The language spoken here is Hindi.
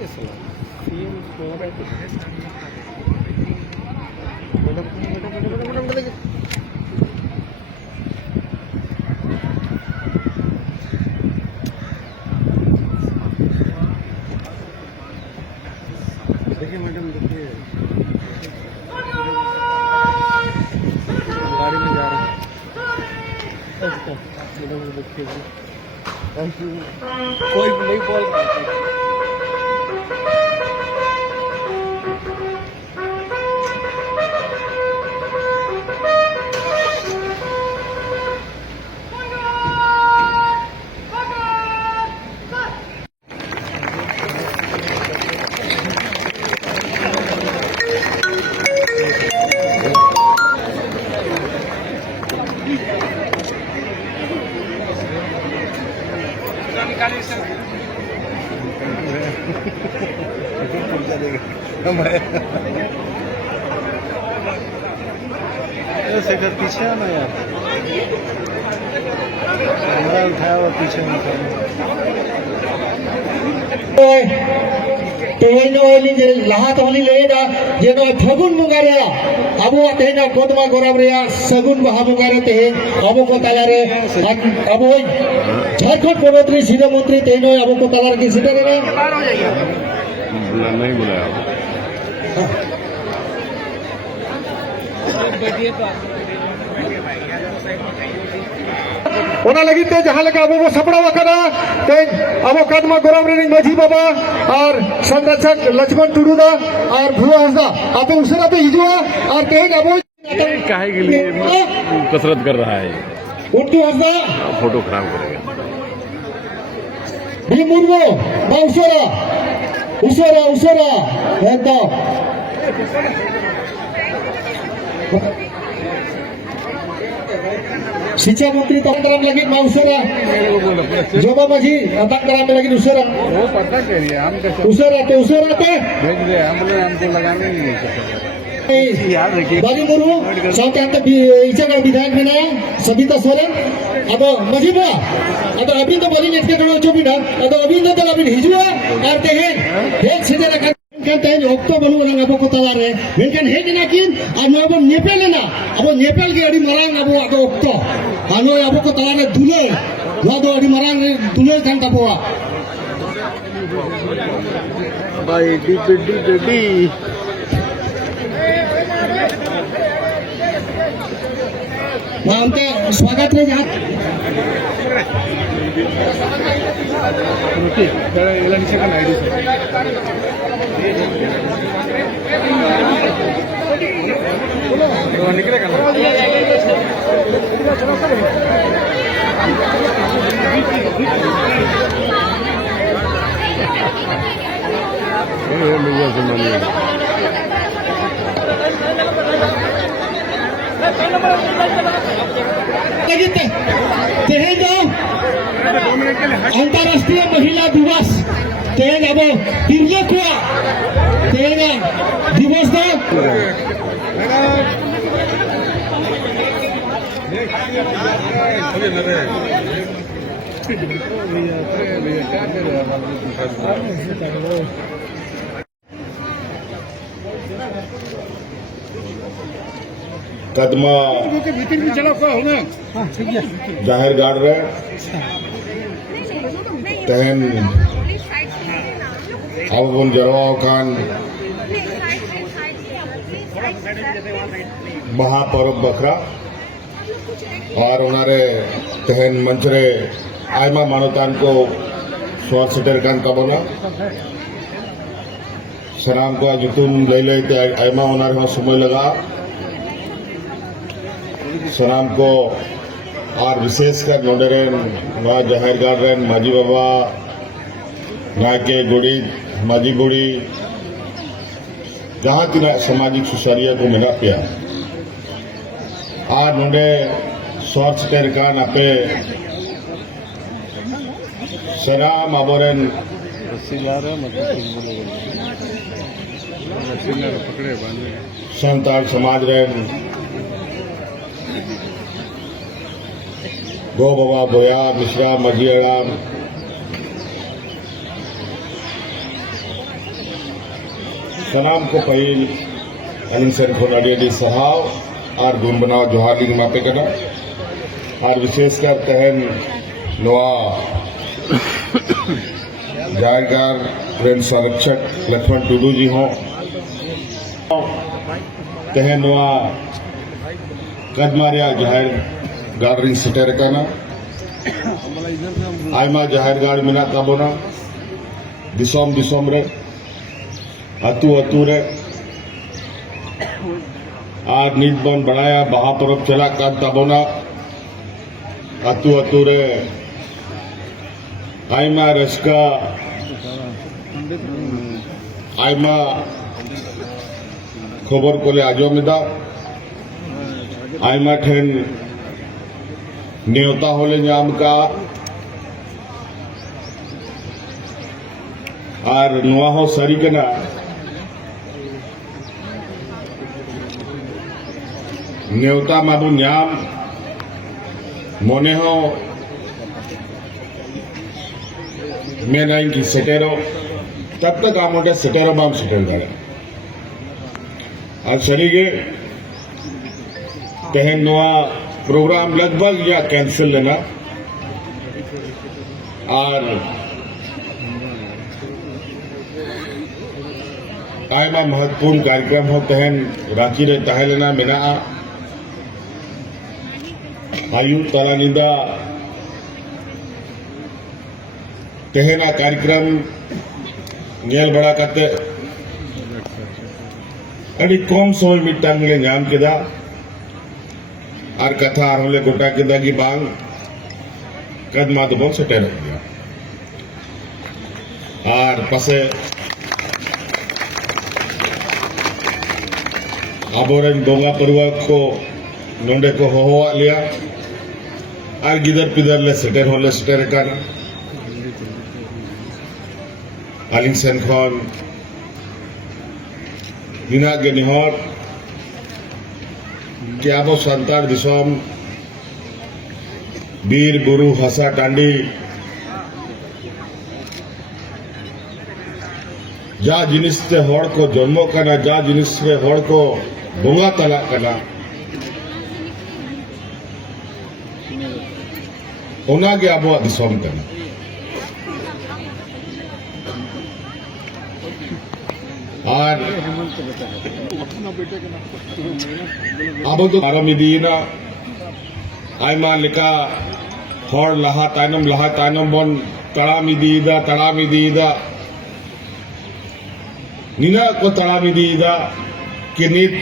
देखिए मैडम, देखिए गाड़ी में जा रहे हैं। मैडम देखिए, कोई नहीं बोल रहा है। सेकर पीछे आना यार, कैमरा उठाया हुआ पीछे लहा तहली लेना जेनो फगुन मुंगा रे अब तेना कोदमा गोराम रे सगुन बहा मुंगा रे ते अब को ताला रे अब झारखंड प्रधानमंत्री सीधा मंत्री तेनो अब को ताला की सीधा रे नहीं बुलाया। ओना लगी ते जहां लगा अब सपड़ा वकरा ते अब कदमा गोराम रे माझी बाबा और संरक्षक लक्ष्मण टुडूदा और भुआ हंसदा आप उसरा पे हिजुआ और तेन अब काहे के लिए कसरत कर रहा है, उठू हंसदा फोटो खराब करेगा। भी मुर्गो बाउसरा उसरा उसरा एकदम शिक्षा मंत्री तंत्राम लगी माउसरा जोबा माझी तंत्राम लगी उसरा वो पता करिए, हम कैसे उसरा तो भेज दे, हम बोले हमको लगाने नहीं याद रखिए। बाजी मुर्मू सौतांत इच्छा का विधायक बनाया सबिता सोरेन अब मजी बा अब अभी तो बोली नेट के करो चोबी ना अब अभी तो अभी हिजुआ और ते हैं एक सीधे रखा कहते हैं ओक्तो बनू रंग अब को तला रे मेनकन हे ना किन अब अब नेपाल ना अब नेपाल के अड़ी मरांग अब ओक्तो हानो अब को तला रे दुले नो दो अड़ी मरांग रे दुले थान तपोआ भाई डी नामते स्वागत रे जहां रुकी जरा ये नीचे का आईडी से तो निकलेगा ना ये लोगों से मानिए अंतर्राष्ट्रीय महिला दिवस तेज अब तिरले कुआ तेज दिवस दो कदमा जाहिर गाड़ रहे तहन अवगुण जरवाओ खान महापर्व बखरा और उनारे तहन मंचरे आयमा मानवतान को स्वार सेटर कान कबना सनाम को जुतुन ले लेते आयमा उनारे में समय लगा सनाम को और विशेषकर नोडरेन ना जाहिर गार्डन माजी बाबा ना के गुड़ी माजी बुड़ी जहाँ तीना सामाजिक सुसारिया को मिला पिया और नोडे स्वार्थ टेरकान आपे सनाम आबोरेन संताल समाज रेन गो बाबा बोया मिश्रा मजियाराम सलाम को पहिल अलिंग सेन खन अड़ी सहाव और गुण बनाव जोहार लिंग मापे कना और विशेषकर तहन नवा जायगार रेन संरक्षक लक्ष्मण टुडू जी हों तहन नवा कदमारिया जाहिर गार्डरिंग सेटर कना आयमा जाहिर गाड़ मेना ताबोना दिसोम दिसोम रे अतु अतु रे आज नीत बन बनाया बहा परब चला काट ताबोना अतु अतु रे आयमा रस्का आयमा खबर कोले आजोमिदा आयमा ठेन नेवता होले नाम का और नुआ हो सरी कना नेवता माबू नाम मोने हो मैं नहीं की सेटेरो तब तक आम मोटे सेटेरो बाम सेटेल करे और सरी के तहन नुआ प्रोग्राम लगभग या कैंसिल लेना और आयमा महत्वपूर्ण कार्यक्रम हो तहन रांची रे तहे लेना मेना आयु तलानिंदा तहना कार्यक्रम नेल बड़ा करते अड़ी कम समय मिट्टांग ले नाम केदा और कथा आरोले गोटा केदा की बांग कदमा तो बहुत सेटेल हो गया और पसे आबोरन बोंगा परिवार को नोंडे को होवा लिया और गिदर पिदर ले सेटर कर आलिंग सेन खन दिना के निहर कि आबो संतार दिसोम बीर बुरु हसा टांडी जा जिनिस ते हड़ को जन्मो कना जा जिनिस रे हड़ को बोंगा तला कना ओना के आबो दिसोम कना और अब तो आरामिदीना आयमा लेका हर लहा तायनम बन तड़ामिदीदा निना को तड़ामिदीदा कि नित